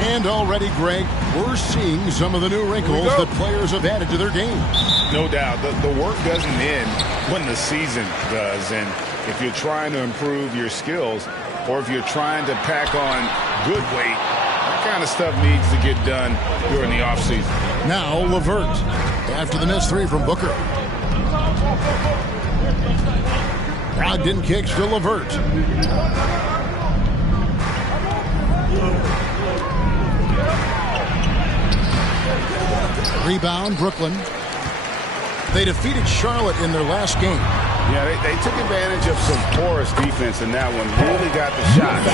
And already, Greg, we're seeing some of the new wrinkles that players have added to their game. No doubt. The work doesn't end when the season does. And if you're trying to improve your skills or if you're trying to pack on good weight, that kind of stuff needs to get done during the offseason. Now LeVert after the missed three from Booker. Brogdon kicks to LeVert. Rebound, Brooklyn. They defeated Charlotte in their last game. Yeah, they took advantage of some porous defense in that one. Really got the shots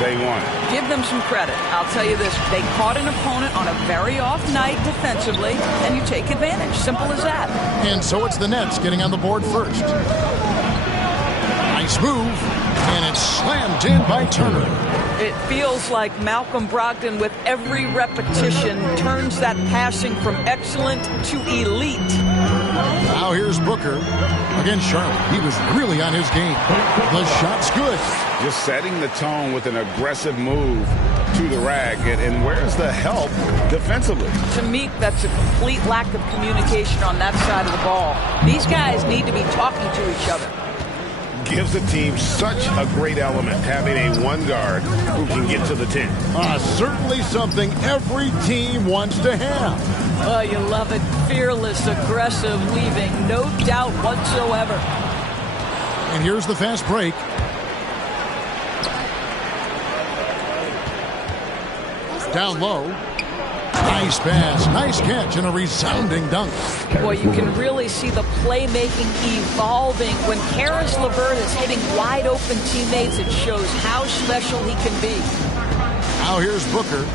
they wanted. Give them some credit. I'll tell you this. They caught an opponent on a very off night defensively, and you take advantage. Simple as that. And so it's the Nets getting on the board first. Nice move, and it's slammed in by Turner. It feels like Malcolm Brogdon, with every repetition, turns that passing from excellent to elite. Now here's Booker against Charlotte. He was really on his game. The shot's good. Just setting the tone with an aggressive move to the rack. And where's the help defensively? To me, that's a complete lack of communication on that side of the ball. These guys need to be talking to each other. Gives the team such a great element, having a one guard who can get to the 10. Certainly something every team wants to have. Oh, you love it. Fearless, aggressive, leaving no doubt whatsoever. And here's the fast break. Down low. Nice pass, nice catch, and a resounding dunk. Boy, you can really see the playmaking evolving. When Caris LeVert is hitting wide-open teammates, it shows how special he can be. Now here's Booker.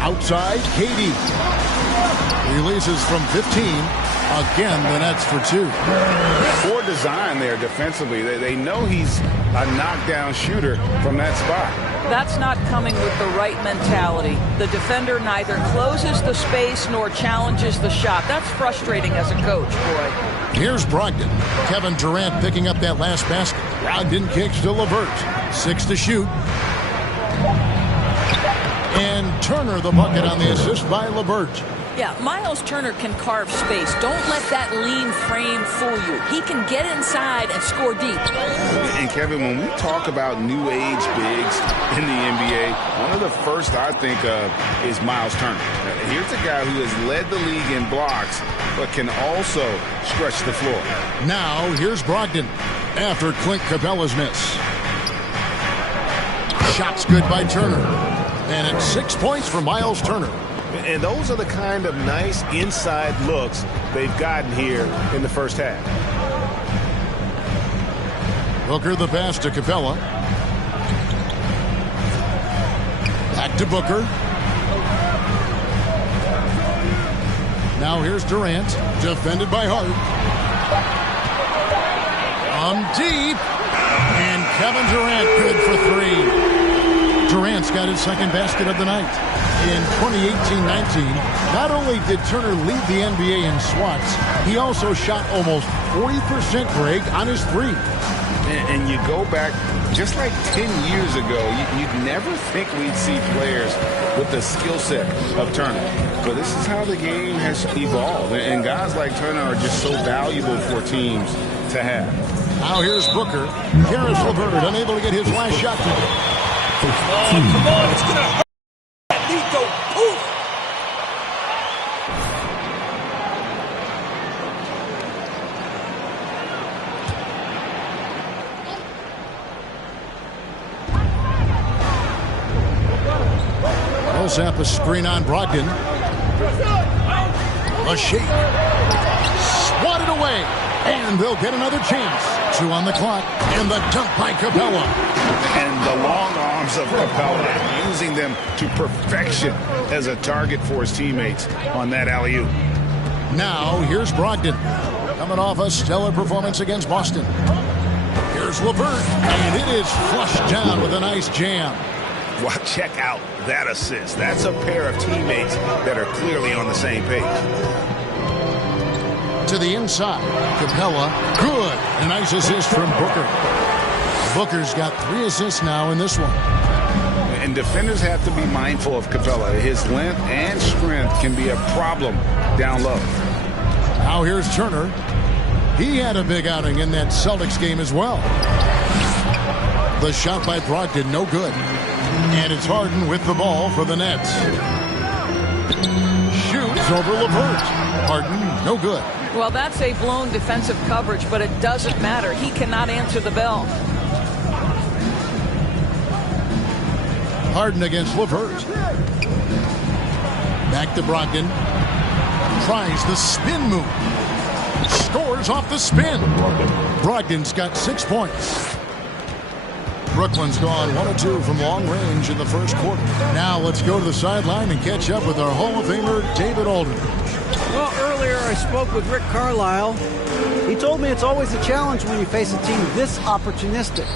Outside, KD. Releases from 15. Again, the Nets for two. Poor design there defensively. They know he's a knockdown shooter from that spot. That's not coming with the right mentality. The defender neither closes the space nor challenges the shot. That's frustrating as a coach, boy. Here's Brogdon. Kevin Durant picking up that last basket. Brogdon kicks to LeVert. 6 to shoot. And Turner the bucket on the assist by LeVert. Yeah, Miles Turner can carve space. Don't let that lean frame fool you. He can get inside and score deep. And Kevin, when we talk about new age bigs in the NBA, one of the first I think of is Miles Turner. Here's a guy who has led the league in blocks, but can also stretch the floor. Now here's Brogdon after Clint Capella's miss. Shot's good by Turner. And it's 6 points for Miles Turner. And those are the kind of nice inside looks they've gotten here in the first half. Booker the pass to Capella. Back to Booker. Now here's Durant, defended by Hart. Deep. And Kevin Durant good for three. Durant's got his second basket of the night. In 2018-19, not only did Turner lead the NBA in swats, he also shot almost 40%, Greg, on his three. And you go back just like 10 years ago, you'd never think we'd see players with the skill set of Turner. But this is how the game has evolved. And guys like Turner are just so valuable for teams to have. Now here's Booker. Caris LeVert unable to get his last shot today. Oh, come on, it's going to hurt. Nico, poof. Millsap a screen on Brogdon. A shake. Swatted away. And they'll get another chance. 2 on the clock. And the dunk by Capella. And the long arms of Capella, using them to perfection as a target for his teammates on that alley-oop. Now, here's Brogdon. Coming off a stellar performance against Boston. Here's LeVert. And it is flushed down with a nice jam. Well, check out that assist. That's a pair of teammates that are clearly on the same page. To the inside. Capella. Good. A nice assist from Booker. Booker's got 3 assists now in this one. And defenders have to be mindful of Capella. His length and strength can be a problem down low. Now here's Turner. He had a big outing in that Celtics game as well. The shot by Brogdon, no good. And it's Harden with the ball for the Nets. Shoots over LeVert. Harden, no good. Well, that's a blown defensive coverage, but it doesn't matter. He cannot answer the bell. Harden against LeVert. Back to Brogdon. Tries the spin move. Scores off the spin. Brogdon's got 6 points. Brooklyn's gone 1 of 2 from long range in the first quarter. Now let's go to the sideline and catch up with our Hall of Famer, David Aldridge. Well, earlier I spoke with Rick Carlisle. He told me it's always a challenge when you face a team this opportunistic.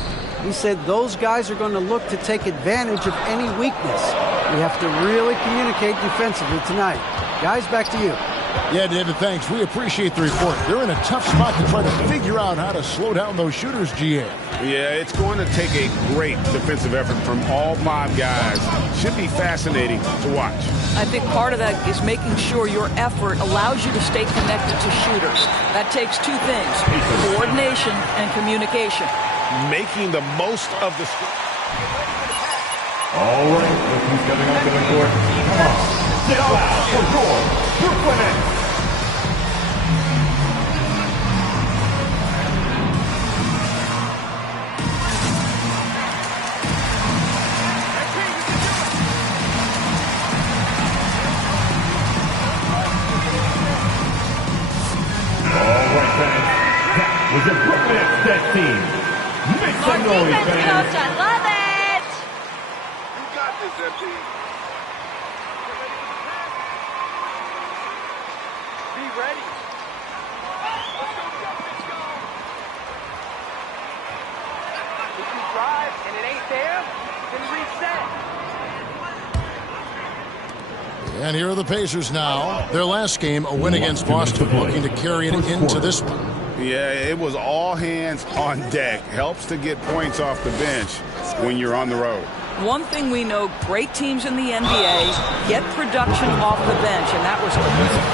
He said those guys are going to look to take advantage of any weakness. We have to really communicate defensively tonight. Guys, back to you. Yeah, David, thanks. We appreciate the report. They're in a tough spot to try to figure out how to slow down those shooters, GA. Yeah, it's going to take a great defensive effort from all five guys. Should be fascinating to watch. I think part of that is making sure your effort allows you to stay connected to shooters. That takes two things, coordination and communication. Making the most of the... All right, look who's coming up to the court. Come on, sit loud for your Brooklyn Nets. All right, fans, that was your Brooklyn Nets Nets team. Make some noise, fans. I love it! You got this, FT. Be ready. Let's go. If you drive and it ain't there, then reset. And here are the Pacers now. Their last game, a win against Boston, looking to carry it into this one. Yeah, it was all hands on deck. Helps to get points off the bench when you're on the road. One thing we know, great teams in the NBA get production off the bench, and that was terrific.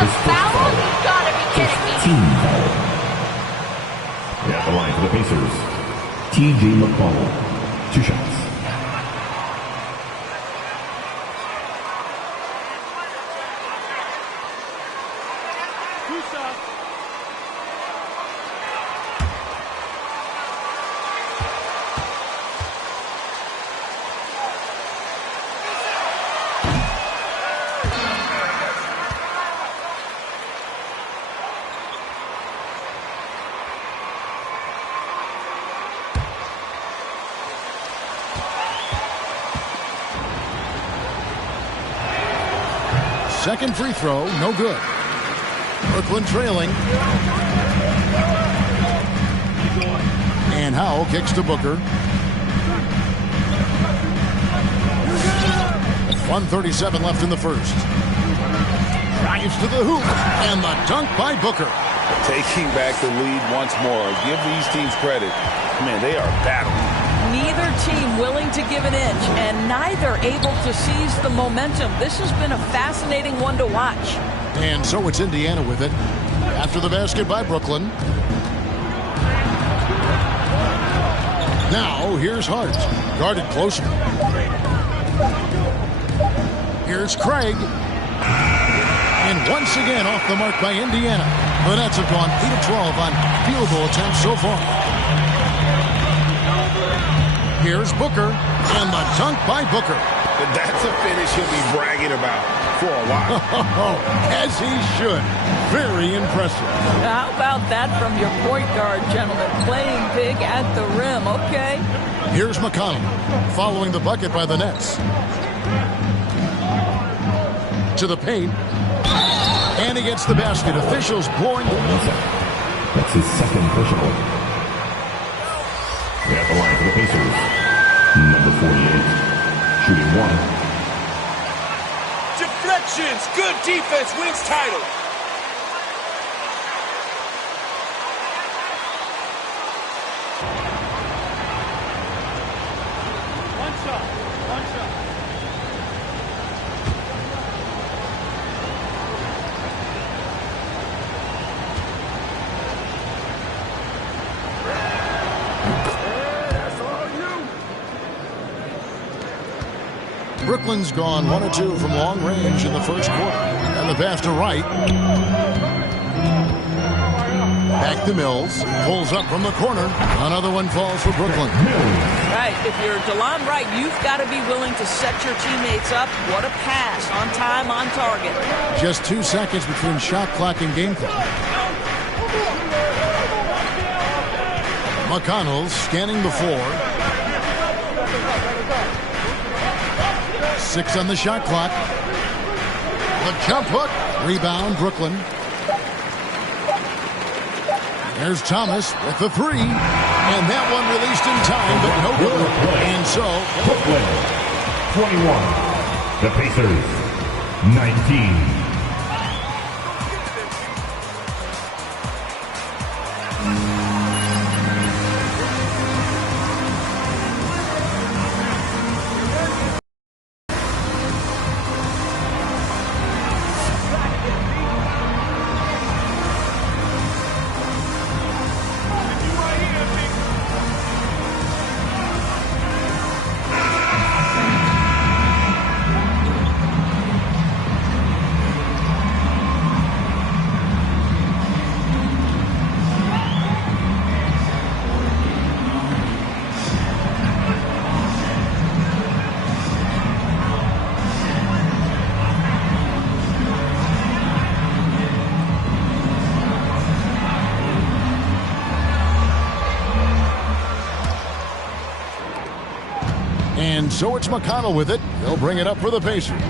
That's a foul? You gotta be kidding me. Team foul. At the line for the Pacers, T.J. McConnell. 2 shots. Second free throw, no good. Brooklyn trailing. And Howell kicks to Booker. 1:37 left in the first. Drives to the hoop, and the dunk by Booker. Taking back the lead once more. Give these teams credit. Man, they are battling. Neither team willing to give an inch, and neither able to seize the momentum. This has been a fascinating one to watch. And so it's Indiana with it. After the basket by Brooklyn. Now, here's Hart. Guarded closer. Here's Craig. And once again off the mark by Indiana. The Nets have gone 8 of 12 on field goal attempts so far. Here's Booker, and the dunk by Booker. That's a finish he'll be bragging about for a while. As he should. Very impressive. How about that from your point guard, gentlemen? Playing big at the rim, okay? Here's McConnell, following the bucket by the Nets. To the paint. And he gets the basket. Officials blowing the whistle. That's his second personal. At the line for the Pacers, number 48, shooting 1. Deflections. Good defense wins title. One shot. Brooklyn's gone 1 of 2 from long range in the first quarter. And the pass to Wright. Back to Mills. Pulls up from the corner. Another one falls for Brooklyn. Right. If you're DeLon Wright, you've got to be willing to set your teammates up. What a pass. On time, on target. Just 2 seconds between shot clock and game clock. McConnell scanning the floor. 6 on the shot clock. The jump hook. Rebound, Brooklyn. There's Thomas with the 3. And that one released in time, but no good. And so, Brooklyn, 21. The Pacers, 19. And so it's McConnell with it. They'll bring it up for the Pacers.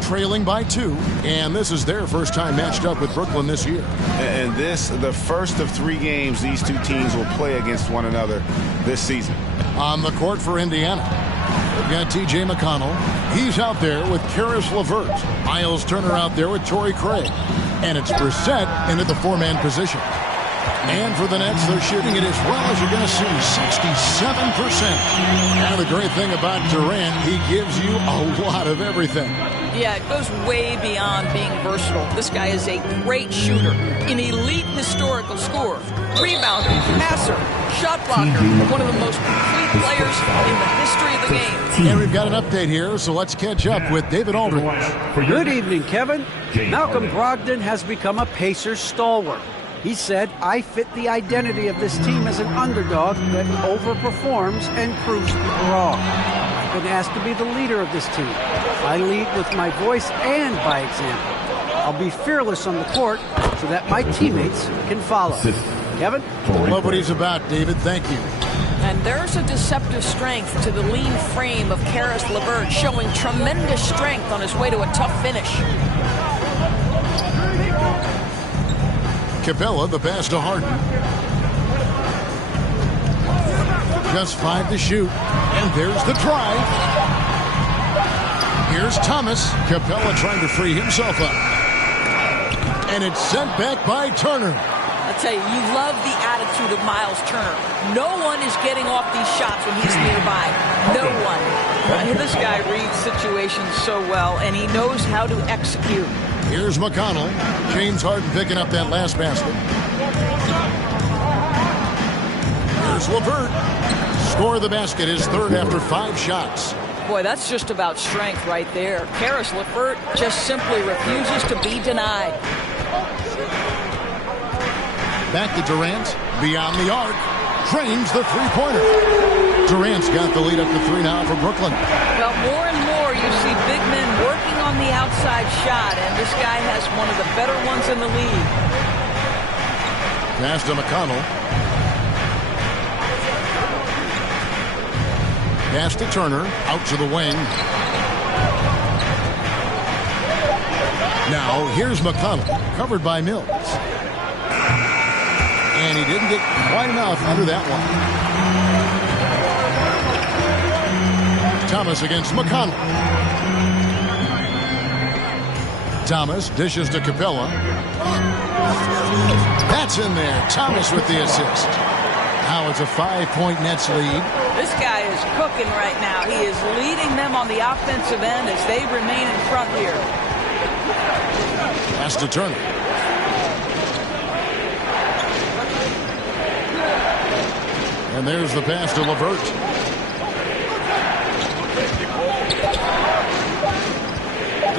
Trailing by 2, and this is their first time matched up with Brooklyn this year. And this, the first of 3 games these two teams will play against one another this season. On the court for Indiana, we've got T.J. McConnell. He's out there with Karis LeVert. Miles Turner out there with Torrey Craig. And it's Brissett into the 4-man position. And for the Nets, they're shooting it as well as you're going to see, 67%. And the great thing about Durant, he gives you a lot of everything. Yeah, it goes way beyond being versatile. This guy is a great shooter, an elite historical scorer, rebounder, passer, shot blocker, one of the most complete players in the history of the game. And we've got an update here, so let's catch up with David Aldridge. Good evening, Kevin. Malcolm Brogdon has become a Pacers stalwart. He said, I fit the identity of this team as an underdog that overperforms and proves people wrong. I've been asked to be the leader of this team. I lead with my voice and by example. I'll be fearless on the court so that my teammates can follow. Kevin? Love what he's about, David. Thank you. And there's a deceptive strength to the lean frame of Karis LeVert, showing tremendous strength on his way to a tough finish. Capella, the pass to Harden. Just 5 to shoot. And there's the drive. Here's Thomas. Capella trying to free himself up. And it's sent back by Turner. I tell you, you love the attitude of Miles Turner. No one is getting off these shots when he's nearby. No one. This guy reads situations so well, and he knows how to execute. Here's McConnell. James Harden picking up that last basket. Here's LeVert. Score the basket, his 3rd after 5 shots. Boy, that's just about strength right there. Karis LeVert just simply refuses to be denied. Back to Durant. Beyond the arc. Drains the 3-pointer. Durant's got the lead up to 3 now for Brooklyn. Well, more and more you see big men working on the outside shot, and this guy has one of the better ones in the league. Pass to McConnell. Pass to Turner. Out to the wing. Now, here's McConnell. Covered by Mills. And he didn't get quite enough under that one. Thomas against McConnell. Thomas dishes to Capella. That's in there. Thomas with the assist. Now Now it's a 5-point Nets lead. This guy is cooking right now. He is leading them on the offensive end as they remain in front here. Pass to Turner. And there's the pass to LeVert.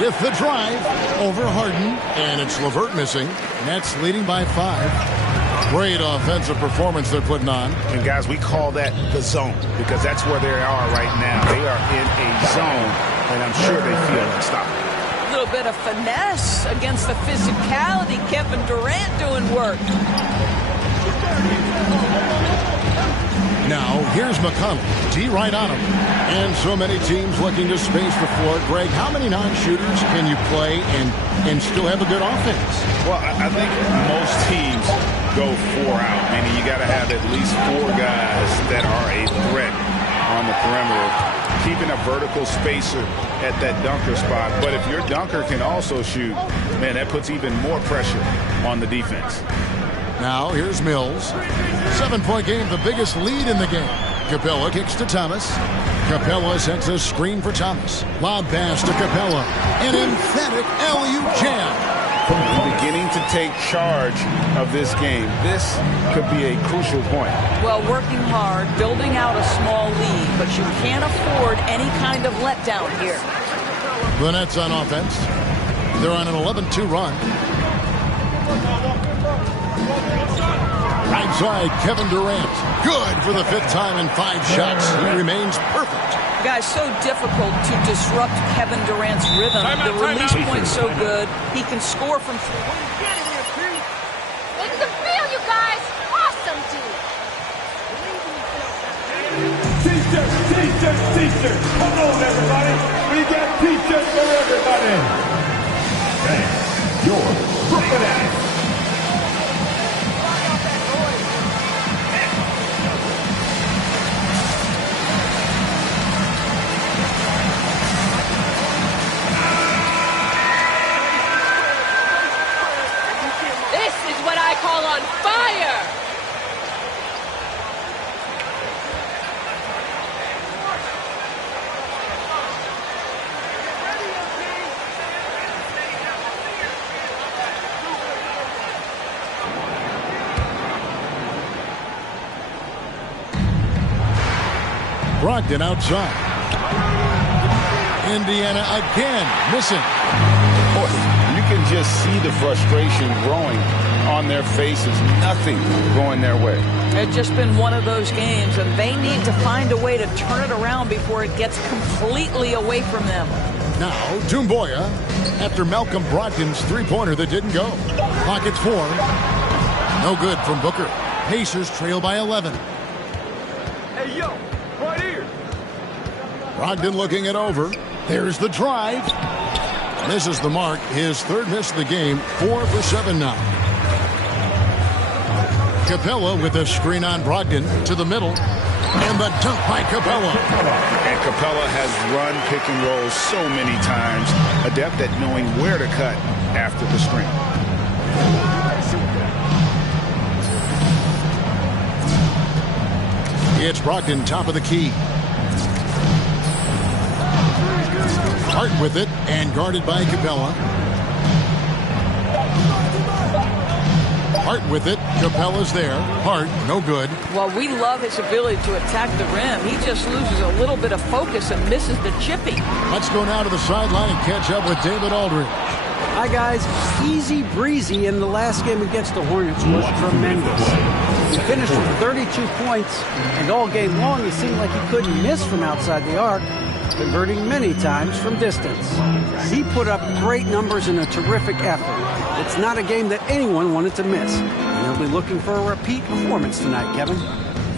With the drive over Harden, and it's LeVert missing. Nets leading by 5. Great offensive performance they're putting on. And guys, we call that the zone because that's where they are right now. They are in a zone, and I'm sure they feel unstoppable. A little bit of finesse against the physicality. Kevin Durant doing work. Now, here's McConnell. D right on him. And so many teams looking to space the floor. Greg, how many non-shooters can you play and still have a good offense? Well, I think most teams go 4 out, meaning you got to have at least 4 guys that are a threat on the perimeter, keeping a vertical spacer at that dunker spot. But if your dunker can also shoot, man, that puts even more pressure on the defense. Now, here's Mills. 7-point game, the biggest lead in the game. Capella kicks to Thomas. Capella sets a screen for Thomas. Lob pass to Capella. An emphatic alley-oop jam. Beginning to take charge of this game. This could be a crucial point. Well, working hard, building out a small lead, but you can't afford any kind of letdown here. The Nets on offense. They're on an 11-2 run. Right side, Kevin Durant. Good for the 5th time in 5 shots. He remains perfect. Guys, so difficult to disrupt Kevin Durant's rhythm. The release point's so good. He can score from... Make them feel, you guys. Awesome, dude. T-shirts, T-shirts, T-shirts. Come on, everybody. We got T-shirts for everybody. And your Brooklyn Nets. Call on fire! Brogdon outside. Indiana again missing. Boy, you can just see the frustration growing on their faces. Nothing going their way. It's just been one of those games, and they need to find a way to turn it around before it gets completely away from them. Now, Doumbouya, after Malcolm Brogdon's 3-pointer that didn't go. Pockets form. No good from Booker. Pacers trail by 11. Hey, yo, right here. Brogdon looking it over. There's the drive. Misses the mark. His 3rd miss of the game. 4 for 7 now. Capella with a screen on Brogdon to the middle. And the dunk by Capella. And Capella has run pick and roll so many times. Adept at knowing where to cut after the screen. It's Brogdon, top of the key. Hart with it and guarded by Capella. Hart with it. Capella's there. Hart, no good. Well, we love his ability to attack the rim. He just loses a little bit of focus and misses the chippy. Let's go now to the sideline and catch up with David Aldridge. Hi, guys. Easy breezy in the last game against the Hornets was tremendous. He finished with 32 points, and all game long it seemed like he couldn't miss from outside the arc, converting many times from distance. He put up great numbers in a terrific effort. It's not a game that anyone wanted to miss. And he'll be looking for a repeat performance tonight, Kevin.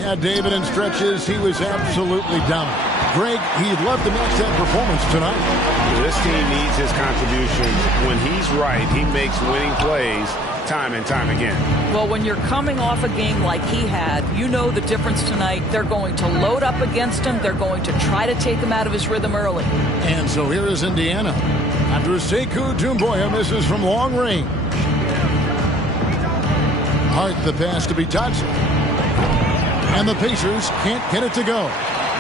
Yeah, David, in stretches, he was absolutely dominant. Greg, he'd love to match that performance tonight. This team needs his contributions. When he's right, he makes winning plays time and time again. Well, when you're coming off a game like he had, you know the difference tonight. They're going to load up against him. They're going to try to take him out of his rhythm early. And so here is Indiana. After Sekou Doumbouya misses from long range. Hart the pass to Bitadze. And the Pacers can't get it to go.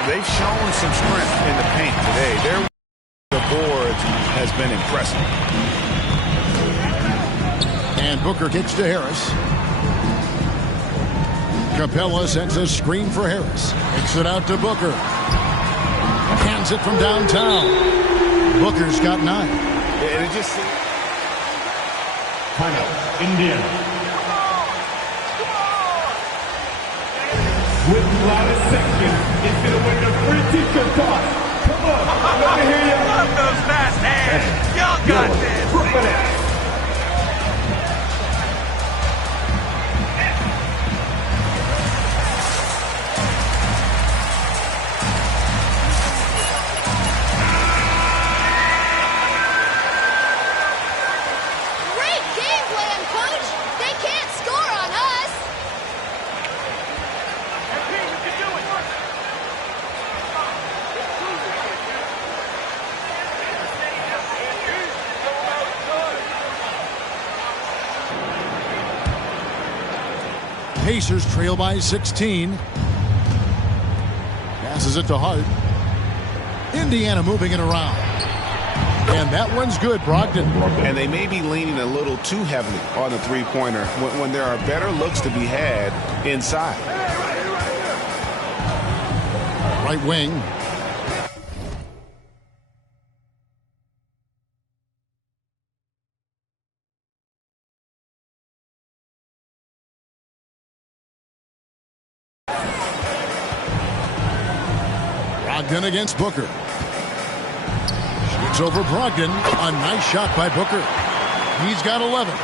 They've shown some strength in the paint today. The boards has been impressive. And Booker kicks to Harris. Capella sends a screen for Harris. Kicks it out to Booker. Hands it from downtown. Booker's got 9. And it just... Timeout, Indiana. With loudest section, it's going to win the free t-shirt toss. Come on, let me hear you. Love those fast hands. Y'all got this. Brooklyn Nets. Great game plan, Coach. They can't score on us. Pacers trail by 16. Passes it to Hart. Indiana moving it around. And that one's good, Brogdon. And they may be leaning a little too heavily on the three-pointer when there are better looks to be had inside. Right wing. Brogdon against Booker. Shoots over Brogdon. A nice shot by Booker. He's got 11.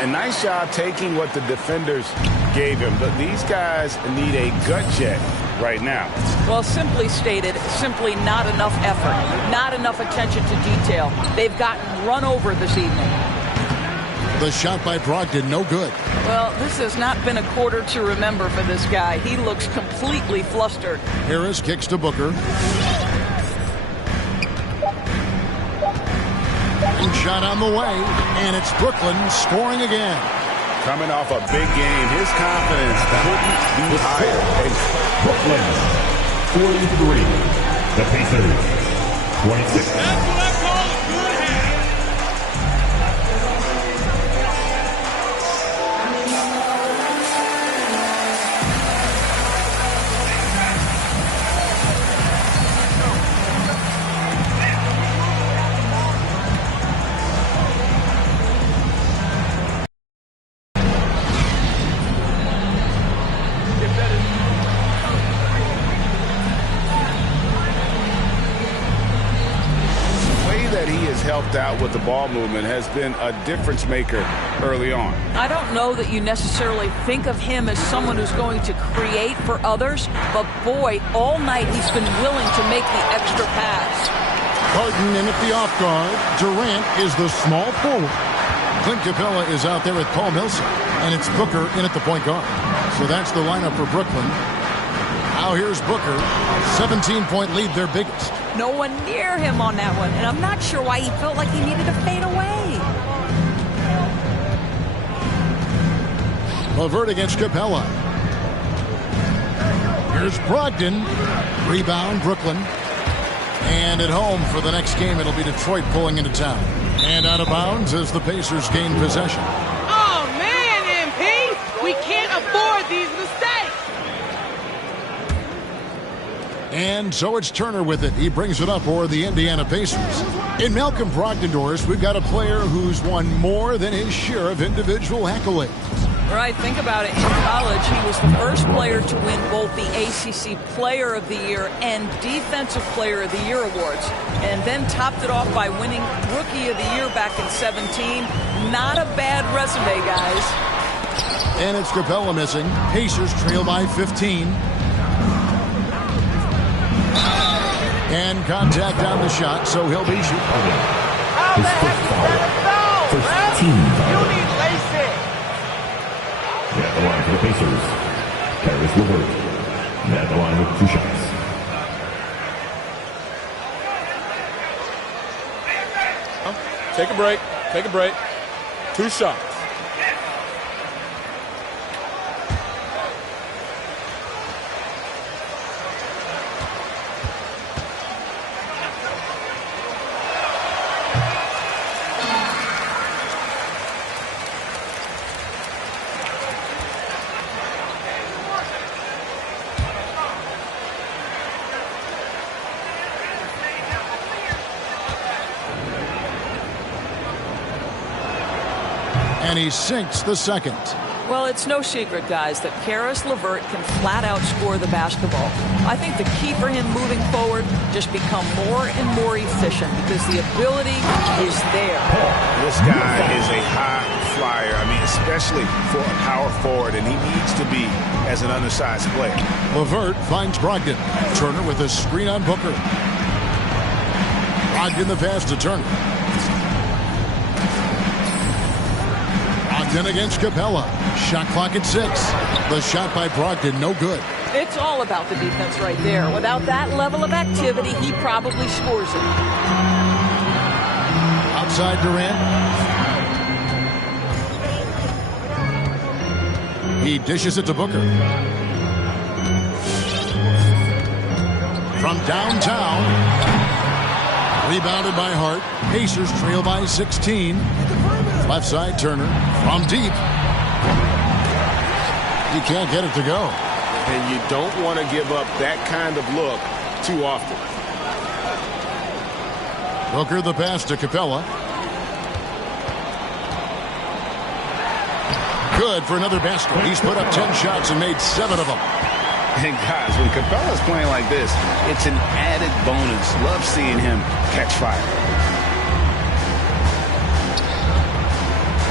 A nice job taking what the defenders gave him. But these guys need a gut check right now. Well, simply stated, simply not enough effort, not enough attention to detail. They've gotten run over this evening. The shot by Brogdon, no good. Well, this has not been a quarter to remember for this guy. He looks completely flustered. Harris kicks to Booker. And shot on the way, and it's Brooklyn scoring again. Coming off a big game, his confidence couldn't be higher. Brooklyn, 43. The Pacers, 26. That's what I call a good half. Helped out with the ball movement has been a difference maker early on. I don't know that you necessarily think of him as someone who's going to create for others, but boy, all night he's been willing to make the extra pass. Harden in at the off guard. Durant is the small forward. Clint Capella is out there with Paul Millsap, and it's Booker in at the point guard. So that's the lineup for Brooklyn. Now here's Booker, 17-point lead, their biggest. No one near him on that one, and I'm not sure why he felt like he needed to fade away. LeVert against Capella. Here's Brogdon. Rebound, Brooklyn. And at home for the next game, it'll be Detroit pulling into town. And out of bounds as the Pacers gain possession. Oh, man, MP! We can't afford these mistakes! And so it's Turner with it. He brings it up for the Indiana Pacers. In Malcolm Brogdon doors, we've got a player who's won more than his share of individual accolades. Right, think about it. In college, he was the first player to win both the ACC Player of the Year and Defensive Player of the Year awards, and then topped it off by winning Rookie of the Year back in 2017. Not a bad resume, guys. And it's Capella missing. Pacers trail by 15. And contact on the shot, so he'll be shooting. How the heck is that a foul, man? You need LASIK. At the line for the Pacers, Caris LeVert. At the line with 2 shots. Take a break. Take a break. 2 shots. And he sinks the second. Well, it's no secret, guys, that Caris LeVert can flat out score the basketball. I think the key for him moving forward, just become more and more efficient because the ability is there. This guy is a high flyer. I mean, especially for a power forward, and he needs to be as an undersized player. LeVert finds Brogdon. Turner with a screen on Booker. Brogdon the pass to Turner. Brogdon against Capella. Shot clock at 6. The shot by Brogdon, no good. It's all about the defense right there. Without that level of activity, he probably scores it. Outside Durant. He dishes it to Booker. From downtown. Rebounded by Hart. Pacers trail by 16. Left side Turner. From deep. He can't get it to go. And you don't want to give up that kind of look too often. Booker the pass to Capella. Good for another basket. He's put up 10 shots and made 7 of them. And guys, when Capella's playing like this, it's an added bonus. Love seeing him catch fire.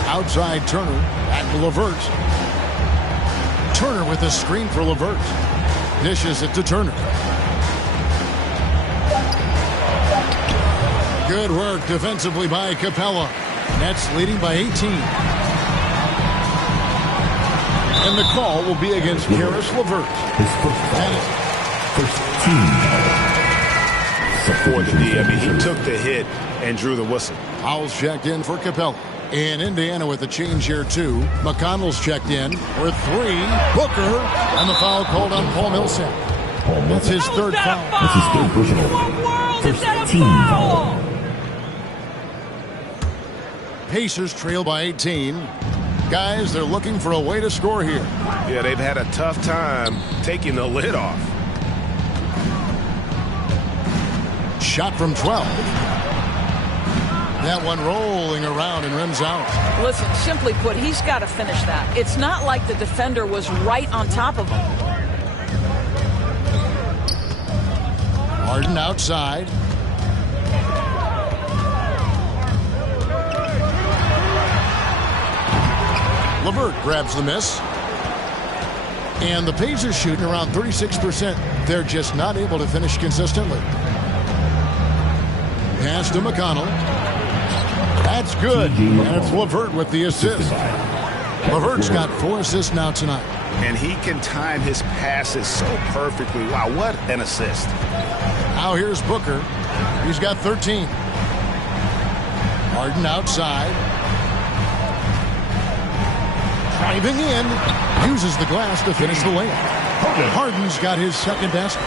Outside Turner at LeVert. Turner with a screen for LeVert. Dishes it to Turner. Good work defensively by Capella. Nets leading by 18. And the call will be against Caris LeVert. His first team. For the D, I mean, he took the hit and drew the whistle. Howell's checked in for Capella. In Indiana with a change here, too. McConnell's checked in for 3. Booker. And the foul called on Paul Millsap. That's his third foul. That's his third personal. First team foul. Pacers trail by 18. Guys, they're looking for a way to score here. Yeah, they've had a tough time taking the lid off. Shot from 12. That one rolling around and rims out. Listen, simply put, he's got to finish that. It's not like the defender was right on top of him. Harden outside. LeVert grabs the miss. And the Pacers shooting around 36%. They're just not able to finish consistently. Pass to McConnell. That's good. And it's LeVert with the assist. LeVert's got 4 assists now tonight. And he can time his passes so perfectly. Wow, what an assist. Now here's Booker. He's got 13. Harden outside. Driving in. Uses the glass to finish the layup. Harden's got his second basket.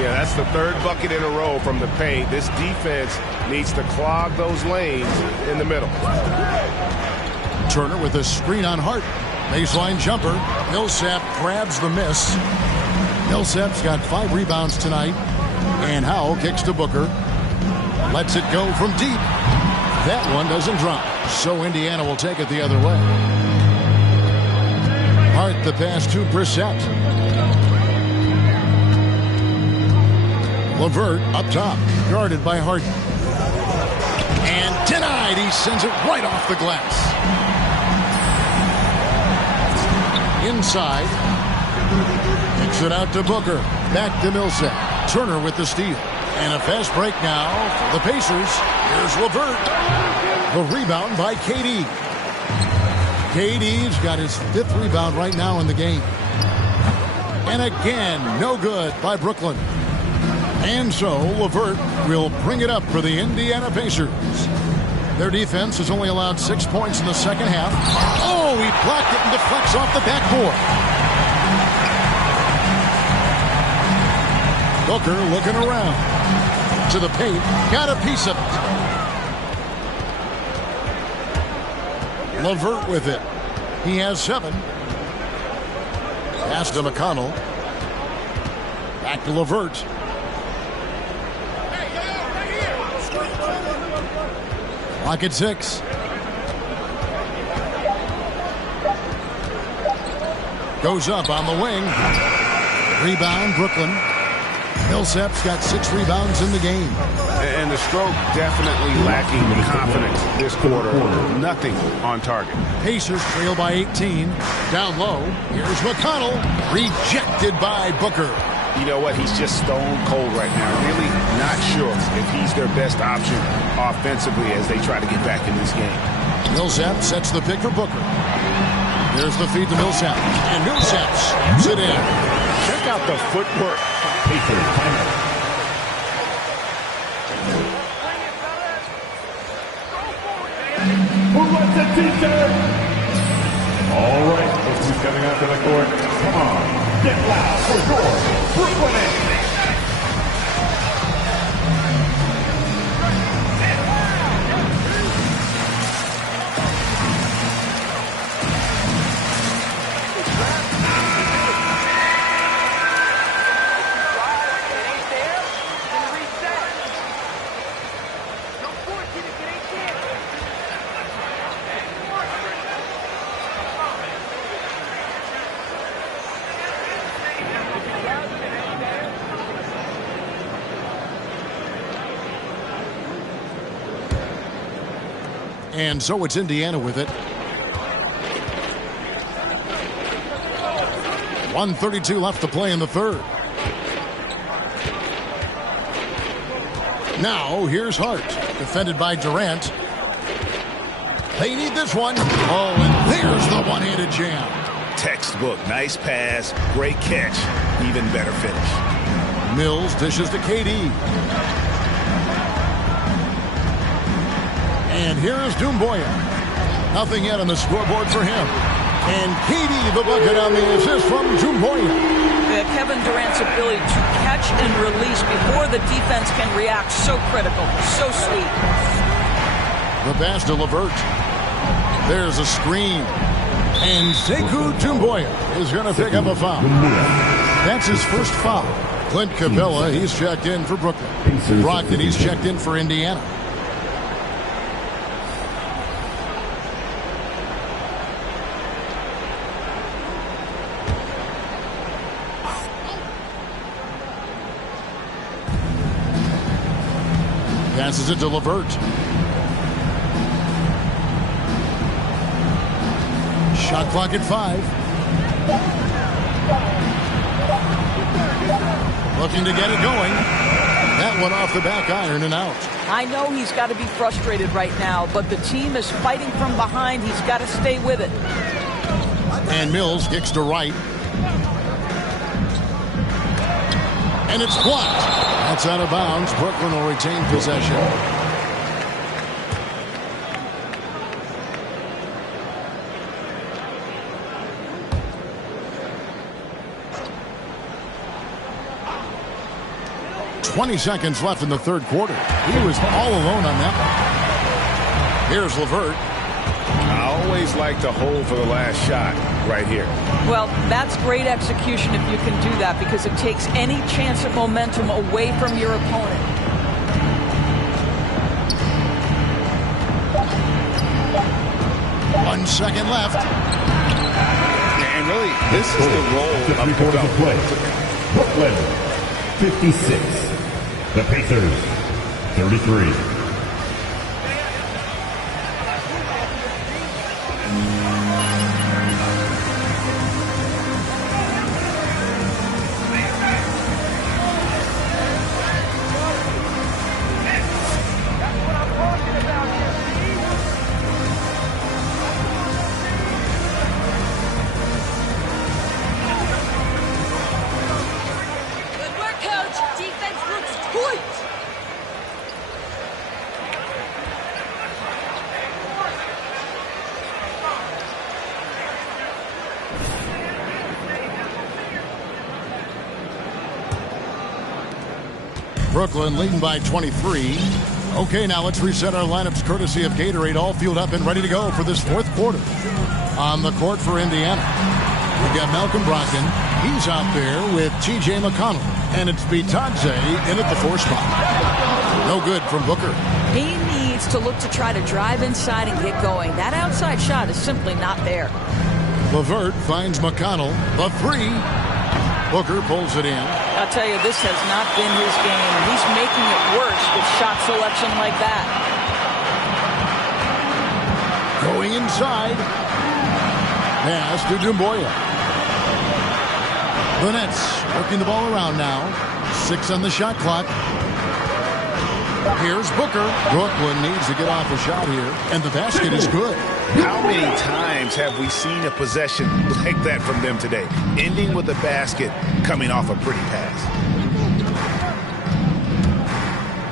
Yeah, that's the third bucket in a row from the paint. This defense needs to clog those lanes in the middle. Turner with a screen on Hart. Baseline jumper. Millsap grabs the miss. Millsap's got 5 rebounds tonight. And Howell kicks to Booker. Lets it go from deep. That one doesn't drop. So Indiana will take it the other way. Hart the pass to Brissett. LeVert up top, guarded by Harden. And denied. He sends it right off the glass. Inside. Kicks it out to Booker. Back to Millsap. Turner with the steal. And a fast break now for the Pacers. Here's LeVert. The rebound by KD. KD's got his 5th rebound right now in the game. And again, no good by Brooklyn. And so LeVert will bring it up for the Indiana Pacers. Their defense has only allowed 6 points in the second half. Oh, he blocked it and deflects off the backboard. Booker looking around. To the paint. Got a piece of it. LeVert with it. He has 7. Pass to McConnell. Back to LeVert. Clock at 6. Goes up on the wing. Rebound, Brooklyn. Millsap's got 6 rebounds in the game. And the stroke definitely lacking confidence this quarter. Nothing on target. Pacers trail by 18. Down low. Here's McConnell. Rejected by Booker. You know what? He's just stone cold right now. Really not sure if he's their best option offensively as they try to get back in this game. Millsap sets the pick for Booker. There's the feed to Millsap. And Millsap slams it in. Check out the footwork. Pacers timeout. Who wants a t-shirt? All right, look who's coming out to the court. Come on, get loud for your Brooklyn Nets. And so it's Indiana with it. 1:32 left to play in the third. Now here's Hart, defended by Durant. They need this one. Oh, and there's the one-handed jam. Textbook. Nice pass. Great catch. Even better finish. Mills dishes to KD. And here is Doumbouya. Nothing yet on the scoreboard for him. And KD the bucket on the assist from Doumbouya. Kevin Durant's ability to catch and release before the defense can react, so critical, so sweet. The pass to LeVert. There's a screen. And Sekou Doumbouya is going to pick up a foul. That's his first foul. Clint Capella, he's checked in for Brooklyn. Brogdon, he's checked in for Indiana. Passes it to LeVert. Shot clock at 5. Looking to get it going. That one off the back iron and out. I know he's got to be frustrated right now, but the team is fighting from behind. He's got to stay with it. And Mills kicks to right. And it's blocked. That's out of bounds. Brooklyn will retain possession. .20 seconds left in the third quarter. He was all alone on that one. Here's LeVert. I always like to hold for the last shot right here. Well, that's great execution if you can do that, because it takes any chance of momentum away from your opponent. .1 second left. And really, this is the role of the play. Brooklyn, 56. The Pacers, 33. Brooklyn leading by 23. Okay, now let's reset our lineups courtesy of Gatorade, all fueled up and ready to go for this fourth quarter. On the court for Indiana, we've got Malcolm Brogdon. He's out there with T.J. McConnell. And it's Bitadze in at the 4 spot. No good from Booker. He needs to look to try to drive inside and get going. That outside shot is simply not there. LeVert finds McConnell. The three. Booker pulls it in. I'll tell you, this has not been his game. He's making it worse with shot selection like that. Going inside. Pass to Doumbouya. The Nets working the ball around now. 6 on the shot clock. Here's Booker. Brooklyn needs to get off a shot here, and the basket is good. How many times have we seen a possession like that from them today? Ending with a basket, coming off a pretty pass.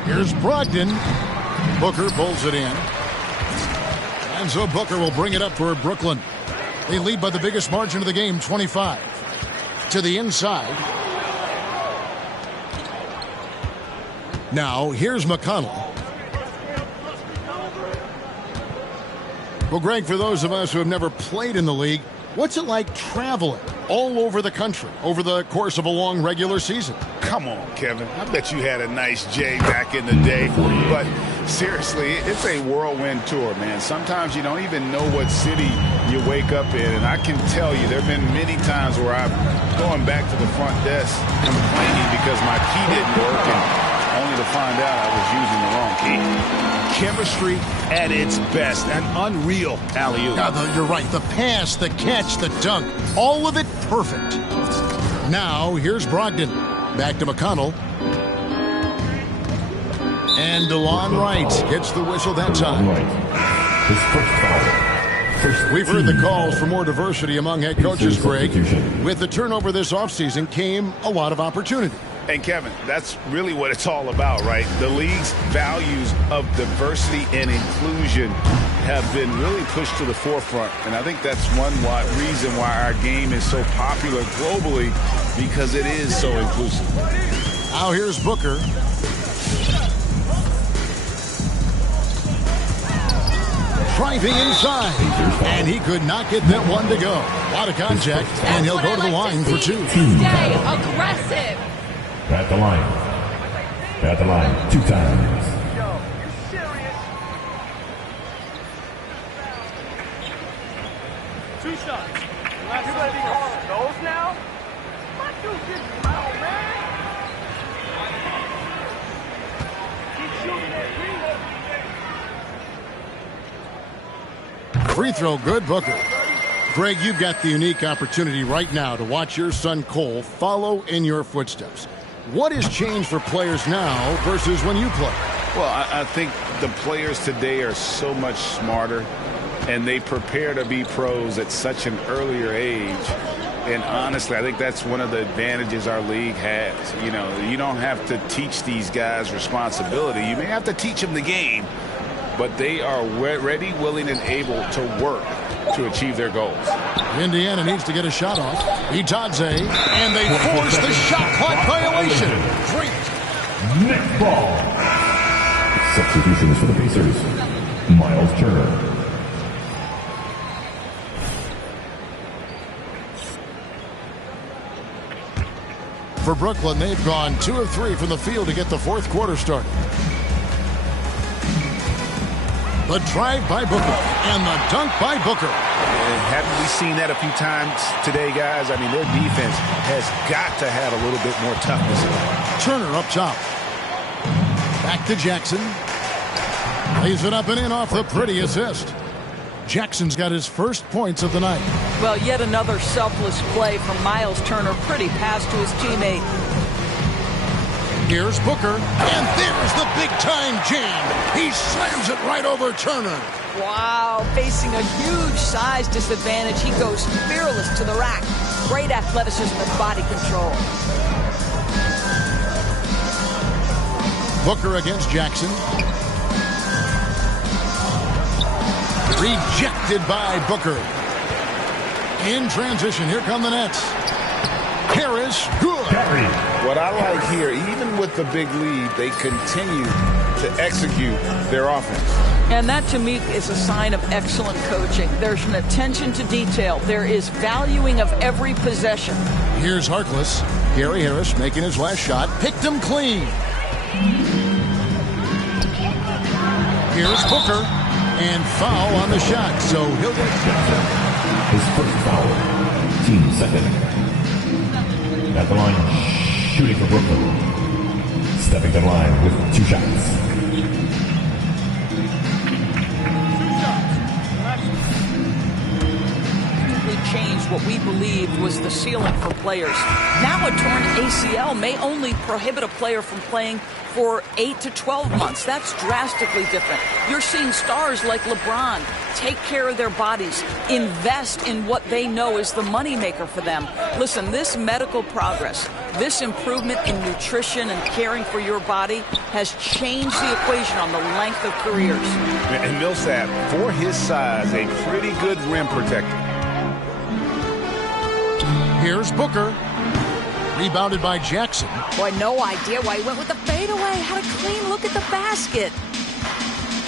Here's Brogdon. Booker pulls it in. And so Booker will bring it up for Brooklyn. They lead by the biggest margin of the game, 25. To the inside. Now, here's McConnell. Well, Greg, for those of us who have never played in the league, what's it like traveling all over the country over the course of a long regular season? Come on, Kevin. I bet you had a nice J back in the day. But seriously, it's a whirlwind tour, man. Sometimes you don't even know what city you wake up in. And I can tell you there have been many times where I'm going back to the front desk complaining because my key didn't work, and only to find out I was using the wrong key. Chemistry at its best. An unreal alley-oop. You're right. The pass, the catch, the dunk, all of it perfect. Now, here's Brogdon. Back to McConnell. And DeLon Wright gets the whistle that time. We've heard the calls for more diversity among head coaches, Greg. With the turnover this offseason came a lot of opportunity. And Kevin, that's really what it's all about, right? The league's values of diversity and inclusion have been really pushed to the forefront. And I think that's one reason why our game is so popular globally, because it is so inclusive. Now here's Booker. Driving inside, and he could not get that one to go. A lot of contact, and he'll go to the line for 2. Stay aggressive. At the line. At the line. 2 times. Yo, you serious? 2 shots. You better be calling those now? My dude just foul, man. Keep shooting that Free throw, good, Booker. Greg, you've got the unique opportunity right now to watch your son Cole follow in your footsteps. What has changed for players now versus when you played? Well, I think the players today are so much smarter, and they prepare to be pros at such an earlier age. And honestly, I think that's one of the advantages our league has. You know, you don't have to teach these guys responsibility. You may have to teach them the game, but they are ready, willing, and able to work to achieve their goals. Indiana needs to get a shot off. Itadze, and they force the shot clock violation. Great. Nick Ball. Substitutions for the Pacers. Miles Turner. For Brooklyn, they've gone 2 of 3 from the field to get the 4th quarter started. The drive by Booker and the dunk by Booker. And haven't we seen that a few times today, guys? I mean, their defense has got to have a little bit more toughness. Turner up top. Back to Jackson. Lays it up and in off the pretty assist. Jackson's got his first points of the night. Well, yet another selfless play from Miles Turner. Pretty pass to his teammate. Here's Booker, and there's the big-time jam. He slams it right over Turner. Wow, facing a huge size disadvantage, he goes fearless to the rack. Great athleticism and body control. Booker against Jackson. Rejected by Booker. In transition, here come the Nets. Harris, good. What I like here, even with the big lead, they continue to execute their offense. And that, to me, is a sign of excellent coaching. There's an attention to detail. There is valuing of every possession. Here's Harkless. Gary Harris making his last shot. Picked him clean. Here's Booker. And foul on the shot, so he'll get... His first foul. Team second. At the line, shooting for Brooklyn. Stepping to the line with 2 shots. Changed what we believed was the ceiling for players. Now a torn ACL may only prohibit a player from playing for 8 to 12 months. That's drastically different. You're seeing stars like LeBron take care of their bodies, invest in what they know is the moneymaker for them. Listen, this medical progress, this improvement in nutrition and caring for your body has changed the equation on the length of careers. And Millsap, for his size, a pretty good rim protector. Here's Booker. Rebounded by Jackson. Boy, no idea why he went with the fadeaway. Had a clean look at the basket.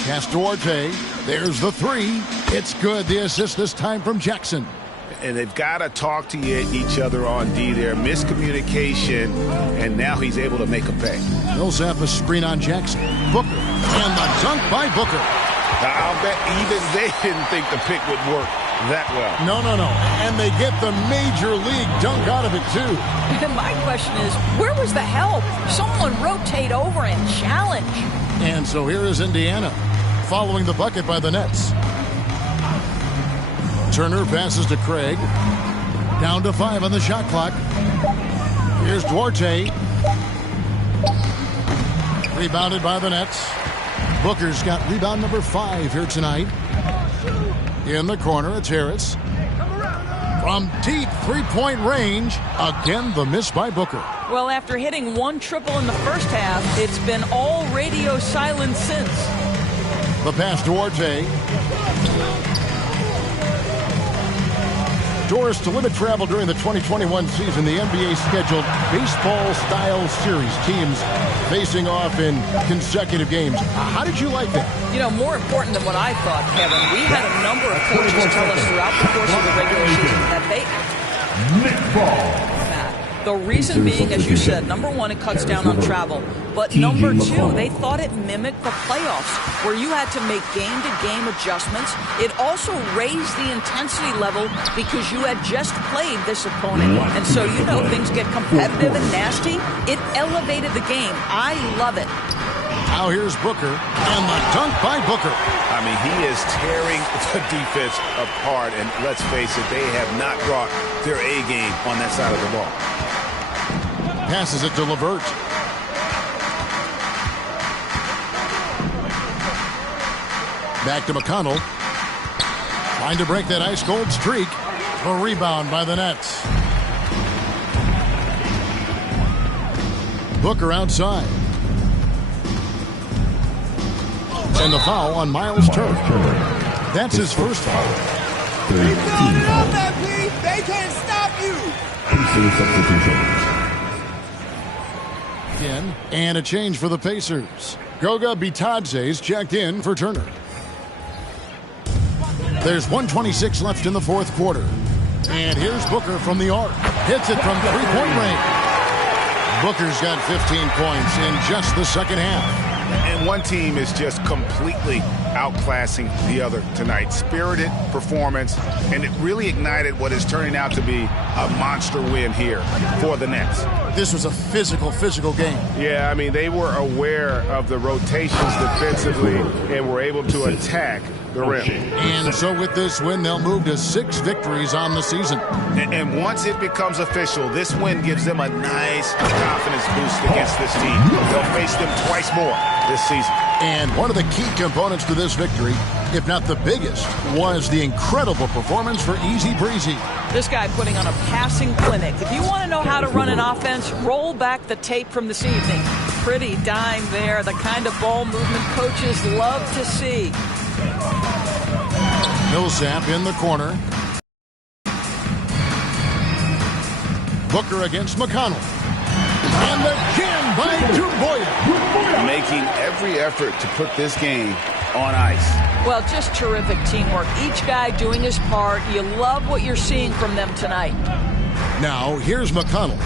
Pass Duarte. There's the 3. It's good. The assist this time from Jackson. And they've got to talk to each other on D there. Miscommunication, and now he's able to make a pay. Millsap a screen on Jackson. Booker. And the dunk by Booker. I'll bet even they didn't think the pick would work that well. No. And they get the major league dunk out of it, too. And my question is, where was the help? Someone rotate over and challenge. And so here is Indiana, following the bucket by the Nets. Turner passes to Craig. Down to 5 on the shot clock. Here's Duarte. Rebounded by the Nets. Booker's got rebound number 5 here tonight. In the corner, it's Harris. From deep three-point range, again the miss by Booker. Well, after hitting 1 triple in the first half, it's been all radio silence since. The pass to Duarte. Doris, to limit travel during the 2021 season, the NBA scheduled baseball-style series, teams facing off in consecutive games. How did you like that? You know, more important than what I thought, Kevin, we had a number of coaches tell us throughout the course of the regular season that the reason being, as you said, number 1, it cuts down on travel. But number 2, they thought it mimicked the playoffs, where you had to make game-to-game adjustments. It also raised the intensity level because you had just played this opponent. And so, you know, things get competitive and nasty. It elevated the game. I love it. Now here's Booker, and the dunk by Booker. I mean, he is tearing the defense apart, and let's face it, they have not brought their A game on that side of the ball. Passes it to LeVert. Back to McConnell. Trying to break that ice-cold streak. A rebound by the Nets. Booker outside. And the foul on Miles Turner. That's his first foul. Keep building on that, Pete. They can't stop you. Substitution. And a change for the Pacers. Goga Bitadze's checked in for Turner. There's 1:26 left in the fourth quarter. And here's Booker from the arc. Hits it from three-point range. Booker's got 15 points in just the second half. And one team is just completely outclassing the other tonight. Spirited performance, and it really ignited what is turning out to be a monster win here for the Nets. This was a physical game. Yeah, I mean, they were aware of the rotations defensively and were able to attack the rim. And so with this win, they'll move to 6 victories on the season. And once it becomes official, this win gives them a nice confidence boost against this team. They'll face them twice more this season. And one of the key components to this victory, if not the biggest, was the incredible performance for Easy Breezy. This guy putting on a passing clinic. If you want to know how to run an offense, roll back the tape from this evening. Pretty dime there, the kind of ball movement coaches love to see. Millsap in the corner. Booker against McConnell. And the jam by Doumbouya. Making every effort to put this game on ice. Well, just terrific teamwork. Each guy doing his part. You love what you're seeing from them tonight. Now, here's McConnell.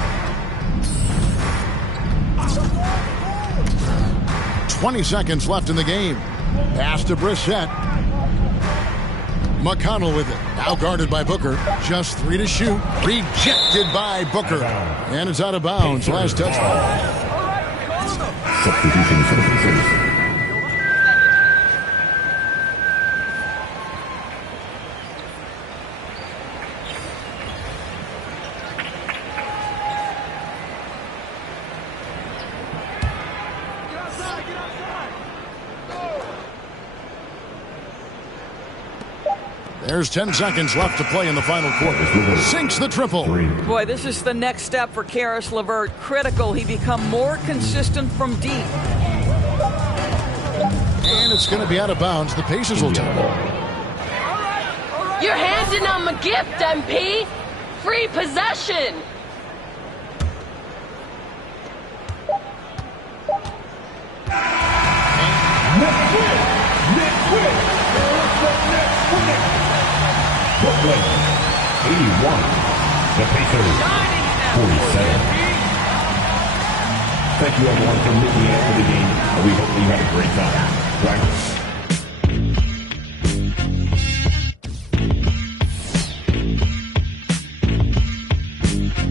20 seconds left in the game. Pass to Brissett. McConnell with it. Now guarded by Booker. Just 3 to shoot. Rejected by Booker. And it's out of bounds. Last touchdown. Substitution for the Pacers. There's 10 seconds left to play in the final quarter. Sinks the triple. Boy, this is the next step for Karis LeVert. Critical he become more consistent from deep. And it's going to be out of bounds. The Pacers will take it. You're handing them a gift, MP. Free possession. Brooklyn, 81. The Pacers, 47. Thank you everyone for looking at the game. We hope you had a great time.